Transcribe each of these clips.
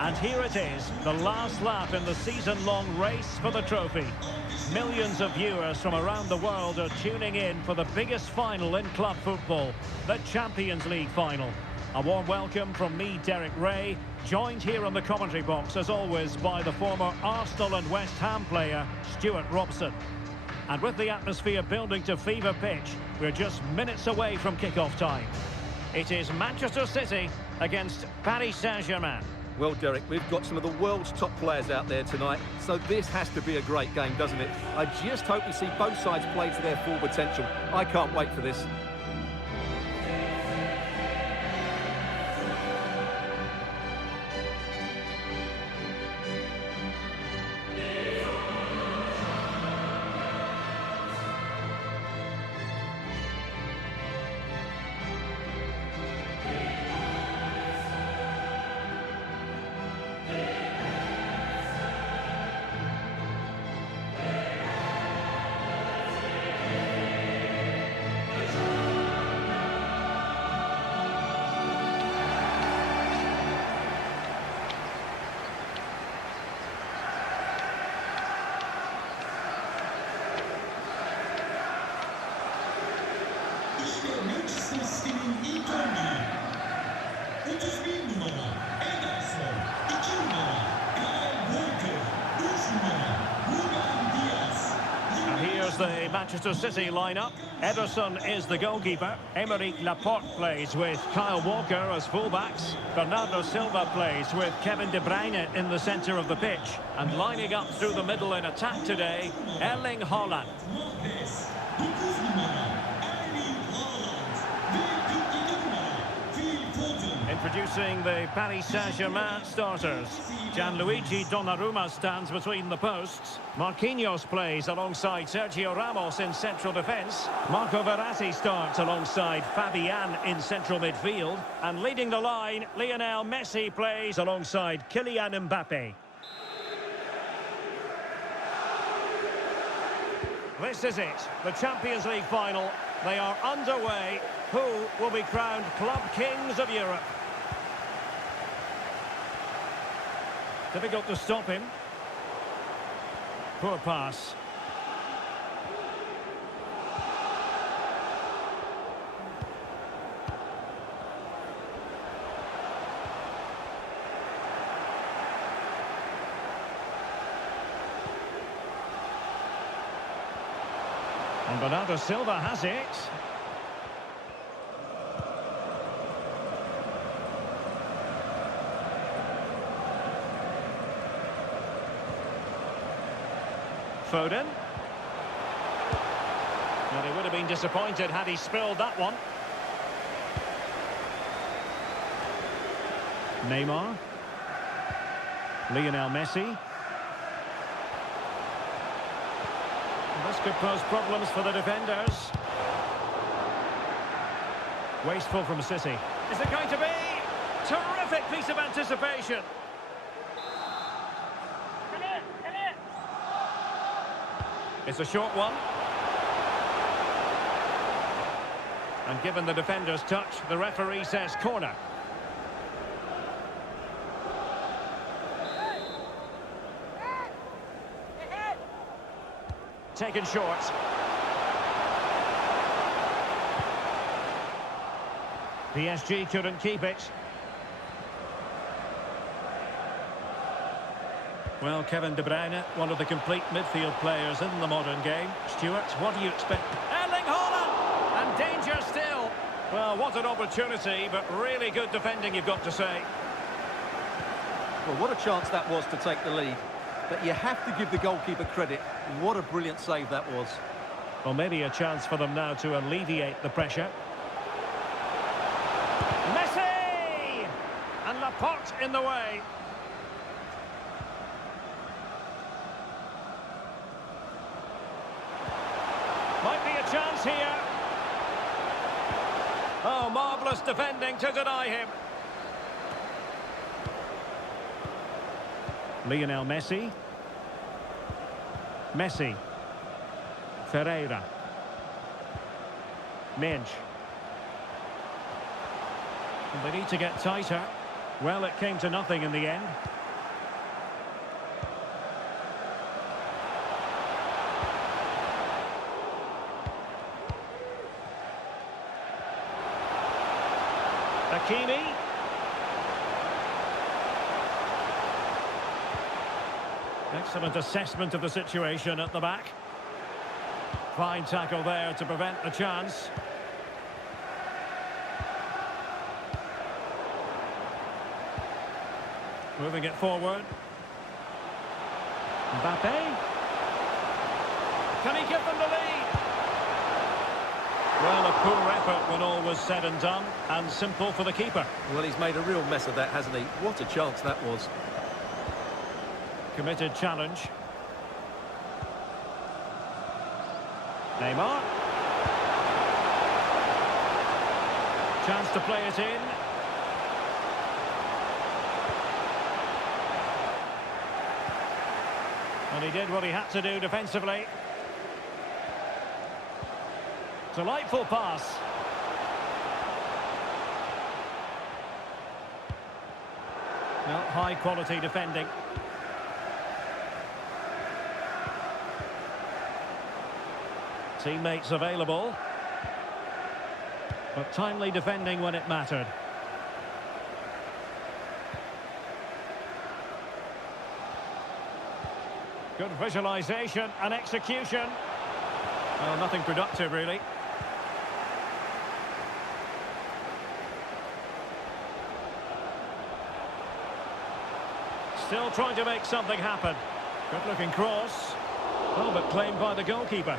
And here it is, the last lap in the season-long race for the trophy. Millions of viewers from around the world are tuning in for the biggest final in club football, the Champions League final. A warm welcome from me, Derek Ray, joined here in the commentary box, as always, by the former Arsenal and West Ham player, Stuart Robson. And with the atmosphere building to fever pitch, we're just minutes away from kick-off time. It is Manchester City against Paris Saint-Germain. Well, Derek, we've got some of the world's top players out there tonight, so this has to be a great game, doesn't it? I just hope we see both sides play to their full potential. I can't wait for this. The Manchester City lineup. Ederson is the goalkeeper. Aymeric Laporte plays with Kyle Walker as fullbacks. Bernardo Silva plays with Kevin De Bruyne in the centre of the pitch. And lining up through the middle in attack today, Erling Haaland. Introducing the Paris Saint-Germain starters. Gianluigi Donnarumma stands between the posts. Marquinhos plays alongside Sergio Ramos in central defence. Marco Verratti starts alongside Fabian in central midfield. And leading the line, Lionel Messi plays alongside Kylian Mbappe. This is it, the Champions League final. They are underway. Who will be crowned Club Kings of Europe? Difficult to stop him. Poor pass. And Bernardo Silva has it. Foden. Well, he would have been disappointed had he spilled that one. Neymar. Lionel Messi. This could pose problems for the defenders. Wasteful from City. Is it going to be? Terrific piece of anticipation. It's a short one. And given the defender's touch, the referee says corner. Taken short. PSG couldn't keep it. Well, Kevin De Bruyne, one of the complete midfield players in the modern game. Stuart, what do you expect? Erling Haaland! And danger still. Well, what an opportunity, but really good defending, you've got to say. Well, what a chance that was to take the lead. But you have to give the goalkeeper credit. What a brilliant save that was. Well, maybe a chance for them now to alleviate the pressure. Messi! And Laporte in the way. Might be a chance here. Oh, marvellous defending to deny him. Lionel Messi. Messi. Ferreira. Minge. They need to get tighter. Well, it came to nothing in the end. Hakimi. Excellent assessment of the situation at the back. Fine tackle there to prevent the chance. Moving it forward. Mbappe. Can he give them the lead? Well, a poor effort when all was said and done, and simple for the keeper. Well, he's made a real mess of that, hasn't he? What a chance that was. Committed challenge. Neymar. Chance to play it in. And he did what he had to do defensively. Delightful pass. No, high quality defending. Teammates available. But timely defending when it mattered. Good visualisation and execution. Well, nothing productive, really. Still trying to make something happen. Good-looking cross. Oh, but claimed by the goalkeeper.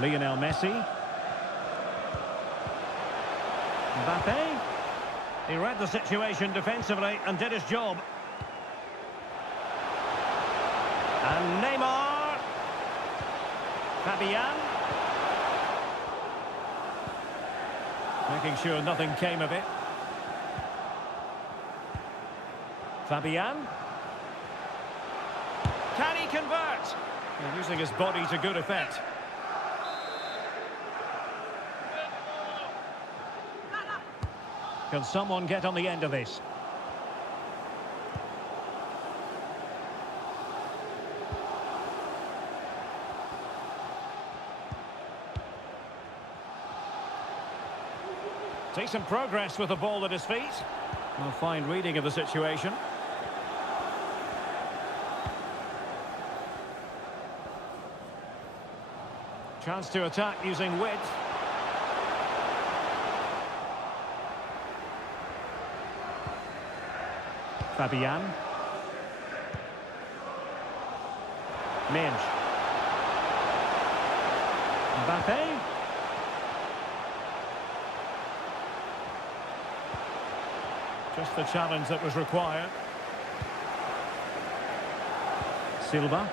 Lionel Messi. Mbappe. He read the situation defensively and did his job. And Neymar. Fabian. Making sure nothing came of it. Fabian. Can he convert? And using his body to good effect. Can someone get on the end of this? Decent progress with the ball at his feet. A fine reading of the situation. Chance to attack using width. Fabian. Minge. Mbappe. Just the challenge that was required. Silva.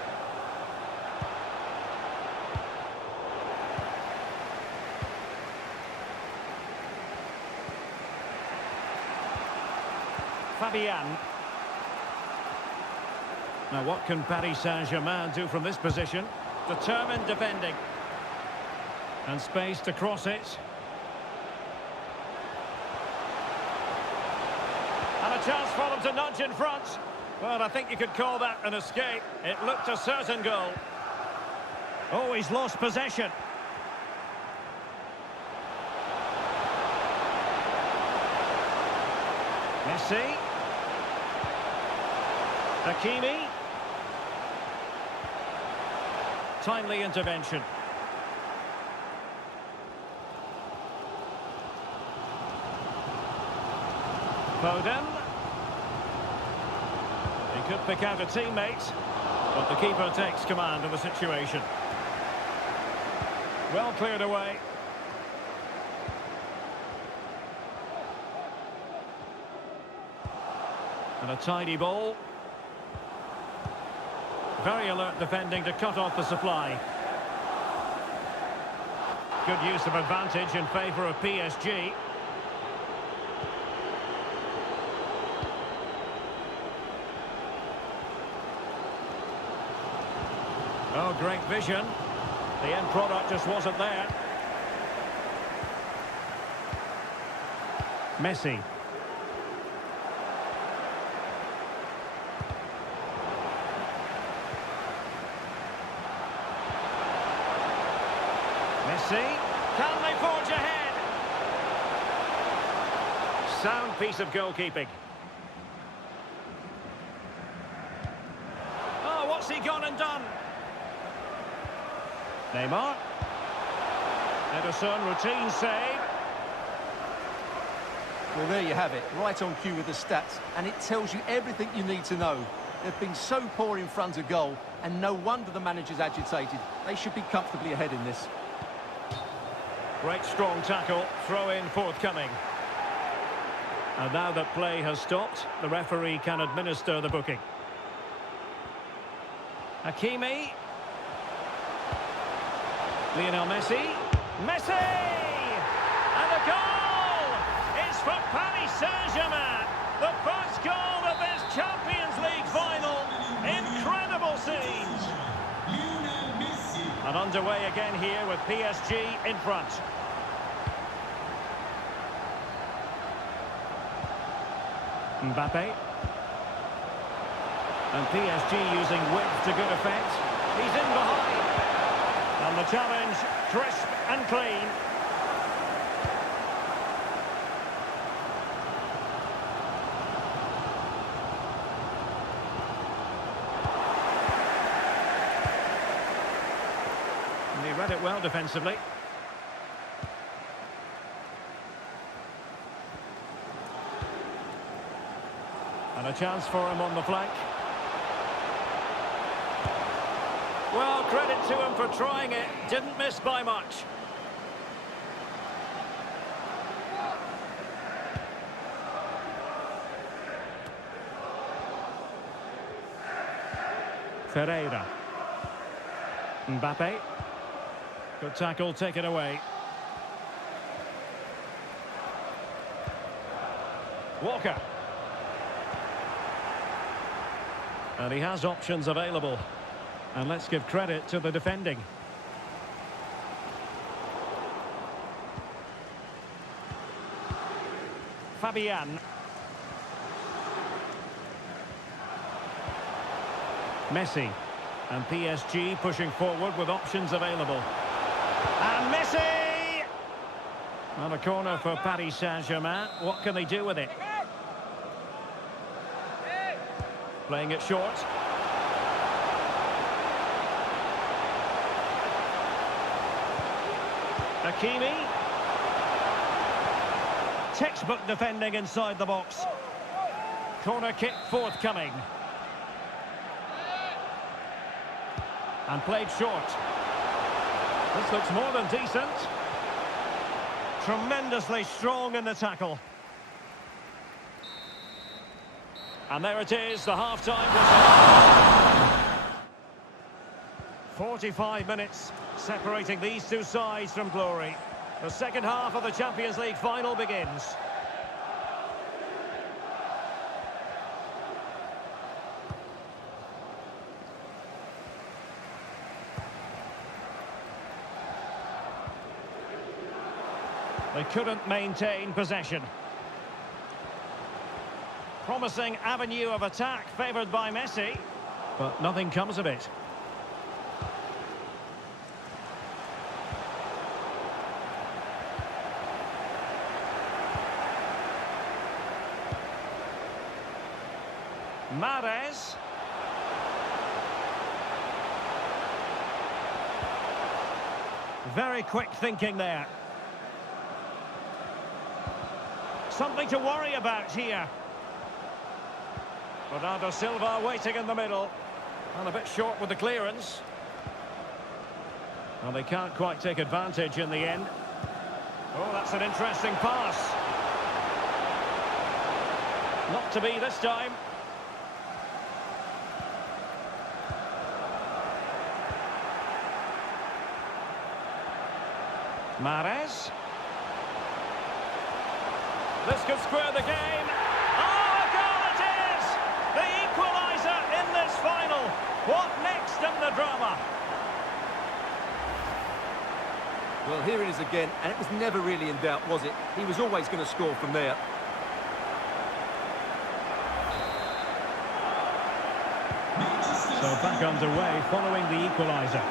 Fabian. Now what can Paris Saint-Germain do from this position? Determined defending. And space to cross it. And a chance for them to nudge in front. Well, I think you could call that an escape. It looked a certain goal. Oh, he's lost possession. Messi. Hakimi. Timely intervention. Foden. He could pick out a teammate, but the keeper takes command of the situation. Well cleared away. And a tidy ball. Very alert defending to cut off the supply. Good use of advantage in favour of PSG. Oh, great vision. The end product just wasn't there. Messi. Messi, can they forge ahead? Sound piece of goalkeeping. Oh, what's he gone and done? Neymar. Ederson, routine save. Well, there you have it, right on cue with the stats, and it tells you everything you need to know. They've been so poor in front of goal, and no wonder the manager's agitated. They should be comfortably ahead in this. Great strong tackle, throw-in forthcoming. And now that play has stopped, the referee can administer the booking. Hakimi. Lionel Messi. Messi! And the goal! It's for Paris Saint-Germain. The first goal of this Champions League final. Incredible scenes. And underway again here with PSG in front. Mbappe. And PSG using width to good effect. He's in behind. And the challenge, crisp and clean. And he read it well defensively. And a chance for him on the flank. Well, credit to him for trying it. Didn't miss by much. Ferreira. Mbappe. Good tackle, taken away. Walker. And he has options available. And let's give credit to the defending. Fabian. Messi. And PSG pushing forward with options available. And Messi! And a corner for Paris Saint-Germain. What can they do with it? Playing it short. Hakimi. Textbook defending inside the box. Corner kick forthcoming. And played short. This looks more than decent. Tremendously strong in the tackle. And there it is, the half-time whistle. 45 minutes separating these two sides from glory. The second half of the Champions League final begins. They couldn't maintain possession. Promising avenue of attack favoured by Messi, but nothing comes of it. Mahrez. Very quick thinking there. Something to worry about here. Bernardo Silva waiting in the middle. And a bit short with the clearance. Well, they can't quite take advantage in the end. Oh, that's an interesting pass. Not to be this time. Mahrez. This could square the game. Oh, a goal it is! The equaliser in this final. What next in the drama? Well, here it is again, and it was never really in doubt, was it? He was always going to score from there. So back underway following the equaliser.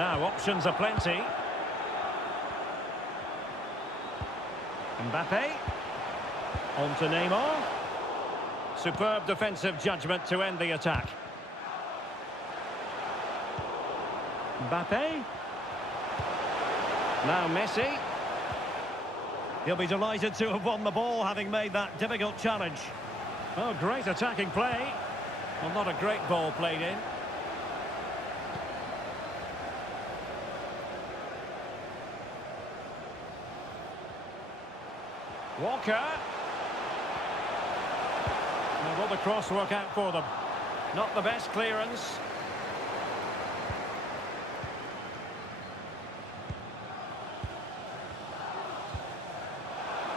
Now, options are plenty. Mbappe. On to Neymar. Superb defensive judgment to end the attack. Mbappe. Now Messi. He'll be delighted to have won the ball, having made that difficult challenge. Oh, great attacking play. Well, not a great ball played in. Walker. And will the cross work out for them? Not the best clearance.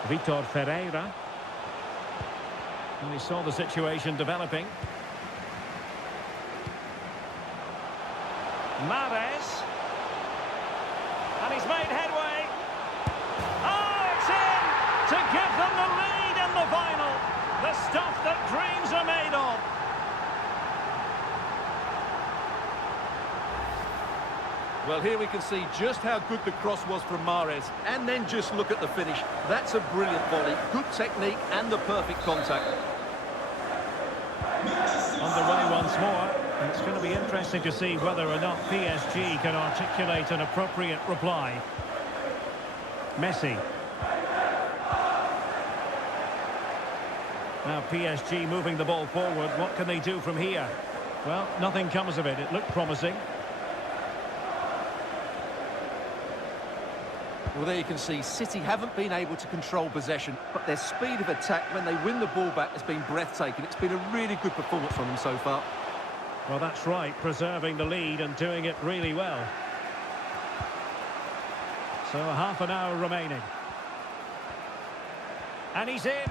Vitor Ferreira. And he saw the situation developing. Mahrez. And he's made headway. Oh, it's in! To give them the lead in the final. The stuff that dreams are made of. Well, here we can see just how good the cross was from Mahrez. And then just look at the finish. That's a brilliant volley. Good technique and the perfect contact. Underway once more. And it's going to be interesting to see whether or not PSG can articulate an appropriate reply. Messi. Now PSG moving the ball forward. What can they do from here? Well, nothing comes of it. It looked promising. Well, there you can see City haven't been able to control possession, but their speed of attack when they win the ball back has been breathtaking. It's been a really good performance from them so far. Well, that's right, preserving the lead and doing it really well. So half an hour remaining. And he's in.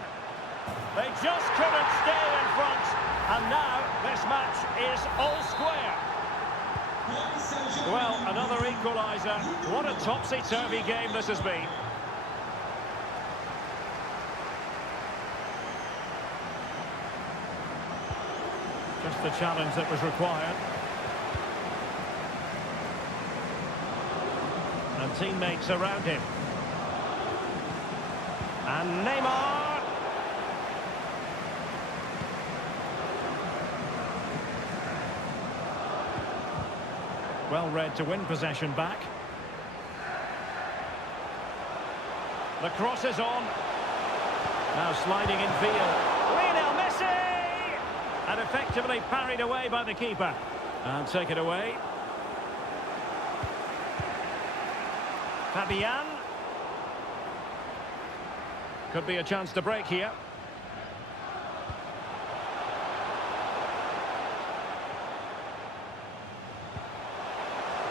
They just couldn't stay in front. And now this match is all square. Well, another equaliser. What a topsy-turvy game this has been. Just the challenge that was required. And teammates around him. And Neymar. Well read to win possession back. The cross is on. Now sliding in field. Lionel Messi! And effectively parried away by the keeper. And take it away. Fabian. Could be a chance to break here.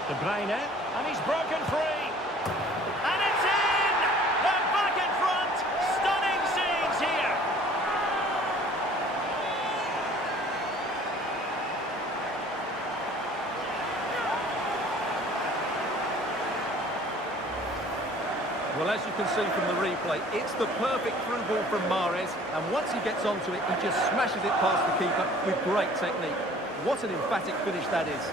De Bruyne, and he's broken free. And it's in! They're back in front. Stunning scenes here. Well, as you can see from the replay, it's the perfect through ball from Mahrez, and once he gets onto it, he just smashes it past the keeper with great technique. What an emphatic finish that is.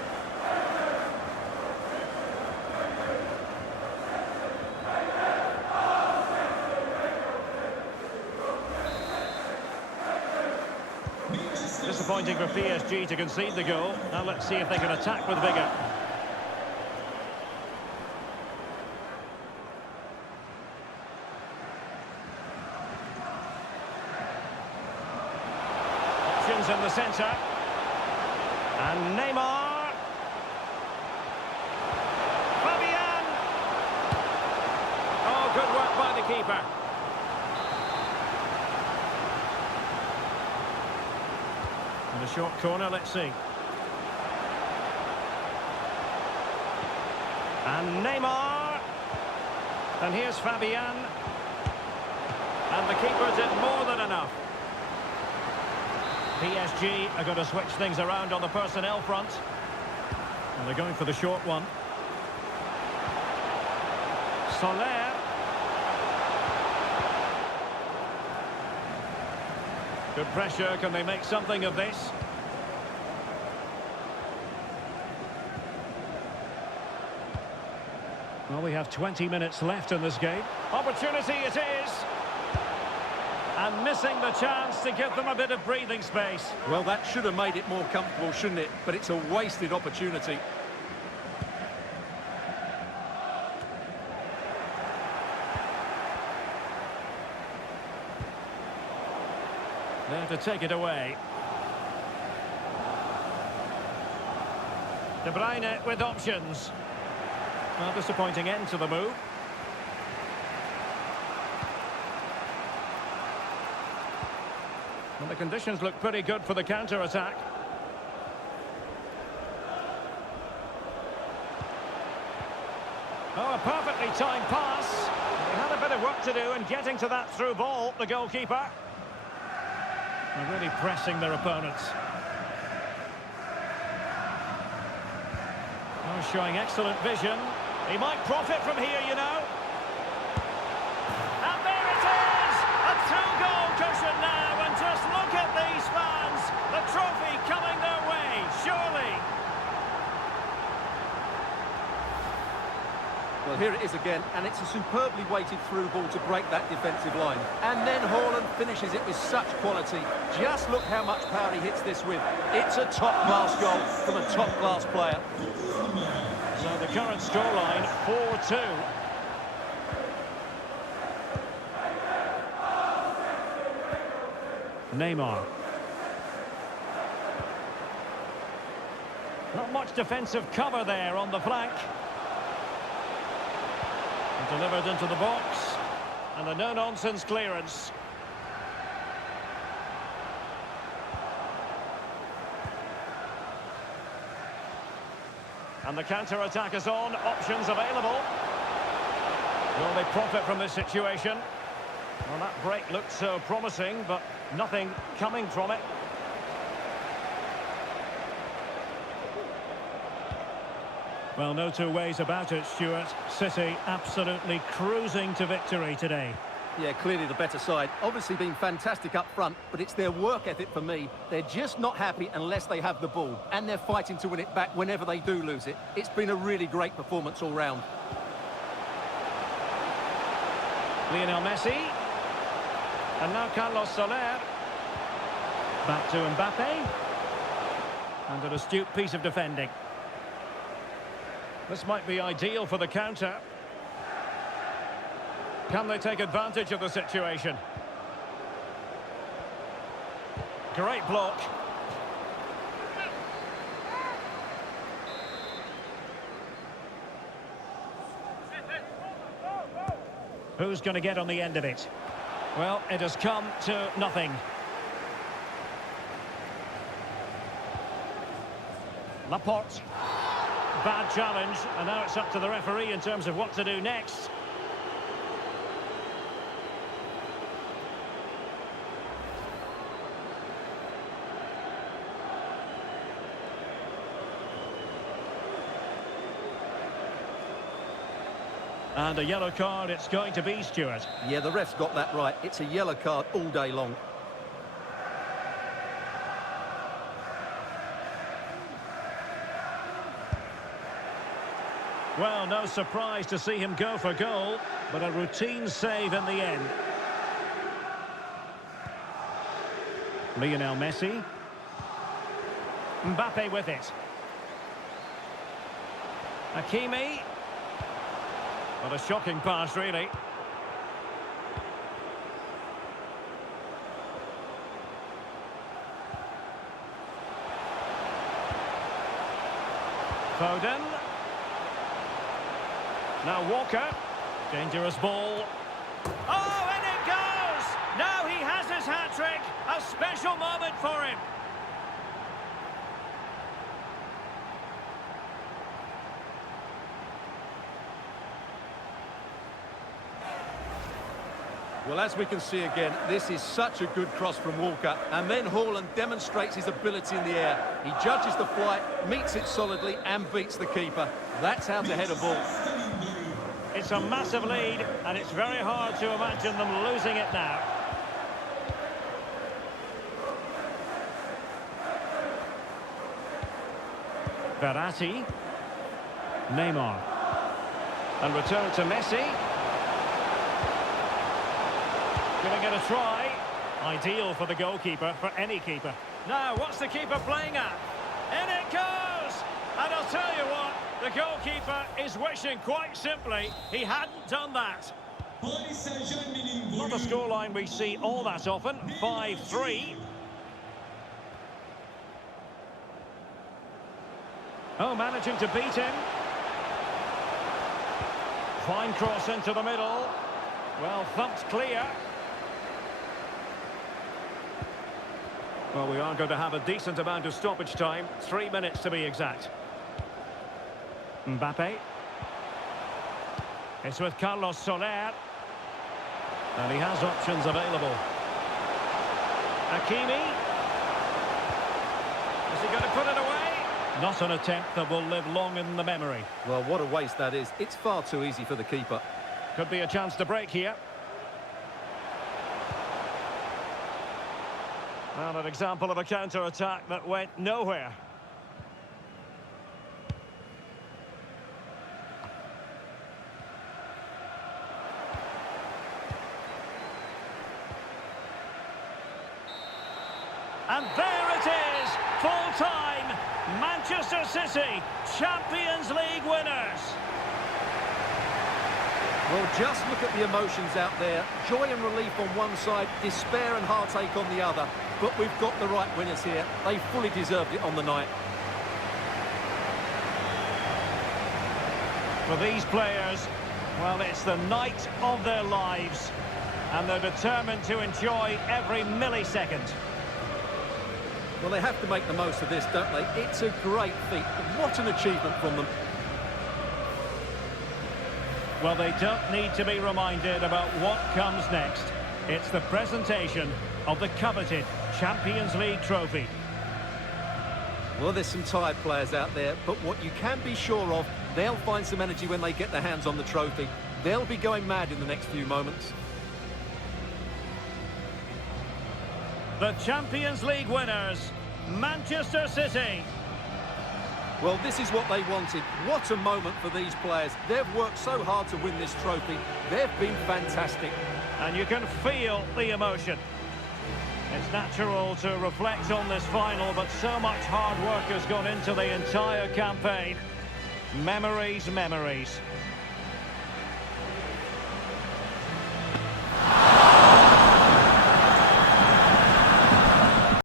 Disappointing for PSG to concede the goal. Now let's see if they can attack with vigour. Options in the centre. And Neymar. Fabian. Oh, good work by the keeper. In the short corner, let's see. And Neymar. And here's Fabian. And the keeper did more than enough. PSG are going to switch things around on the personnel front. And they're going for the short one. Soler. Good pressure. Can they make something of this? Well, we have 20 minutes left in this game. Opportunity it is. And missing the chance to give them a bit of breathing space. Well, that should have made it more comfortable, shouldn't it? But it's a wasted opportunity. There to take it away. De Bruyne with options. Well, disappointing end to the move. And the conditions look pretty good for the counter-attack. Oh, a perfectly timed pass. He had a bit of work to do in getting to that through ball, the goalkeeper. They're really pressing their opponents. Oh, showing excellent vision. He might profit from here, you know. And there it is! A two-goal cushion now, and just look at these fans. The trophy coming their way, surely. Well, here it is again, and it's a superbly weighted through ball to break that defensive line. And then Haaland finishes it with such quality. Just look how much power he hits this with. It's a top-class goal from a top-class player. So the current scoreline, 4-2. Neymar. Not much defensive cover there on the flank. And delivered into the box. And a no-nonsense clearance. And the counter-attack is on, options available. Will they profit from this situation? Well, that break looked so promising, but nothing coming from it. Well, no two ways about it, Stuart. City absolutely cruising to victory today. Yeah, clearly the better side. Obviously been fantastic up front, but it's their work ethic for me. They're just not happy unless they have the ball, and they're fighting to win it back whenever they do lose it. It's been a really great performance all round. Lionel Messi. And now Carlos Soler. Back to Mbappe. And an astute piece of defending. This might be ideal for the counter. Can they take advantage of the situation? Great block. Who's going to get on the end of it? Well, it has come to nothing. Laporte. Bad challenge, and now it's up to the referee in terms of what to do next. And a yellow card it's going to be, Stuart. Yeah, the ref's got that right. It's a yellow card all day long. Well, no surprise to see him go for goal, but a routine save in the end. Lionel Messi. Mbappe with it. Hakimi. What a shocking pass, really. Foden. Now Walker. Dangerous ball. Oh, and it goes! Now he has his hat-trick. A special moment for him. Well, as we can see again, this is such a good cross from Walker. And then Haaland demonstrates his ability in the air. He judges the flight, meets it solidly, and beats the keeper. That's how to head a ball. It's a massive lead, and it's very hard to imagine them losing it now. Verratti. Neymar. And return to Messi. Giving it a try. Ideal for the goalkeeper, for any keeper. Now, what's the keeper playing at? In it goes! And I'll tell you what, the goalkeeper is wishing quite simply he hadn't done that. Not a scoreline we see all that often, 5-3. Oh, managing to beat him. Fine cross into the middle. Well, thumped clear. Well, we are going to have a decent amount of stoppage time. 3 minutes to be exact. Mbappe. It's with Carlos Soler. And he has options available. Hakimi. Is he going to put it away? Not an attempt that will live long in the memory. Well, what a waste that is. It's far too easy for the keeper. Could be a chance to break here. Well, an example of a counter-attack that went nowhere. And there it is, full-time, Manchester City, Champions League winners. Well, just look at the emotions out there. Joy and relief on one side, despair and heartache on the other. But we've got the right winners here. They fully deserved it on the night. For these players, well, it's the night of their lives. And they're determined to enjoy every millisecond. Well, they have to make the most of this, don't they? It's a great feat. What an achievement from them. Well, they don't need to be reminded about what comes next. It's the presentation of the coveted Champions League trophy. Well, there's some tired players out there, but what you can be sure of, they'll find some energy when they get their hands on the trophy. They'll be going mad in the next few moments. The Champions League winners, Manchester City. Well, this is what they wanted. What a moment for these players. They've worked so hard to win this trophy. They've been fantastic. And you can feel the emotion. It's natural to reflect on this final, but so much hard work has gone into the entire campaign. Memories, memories.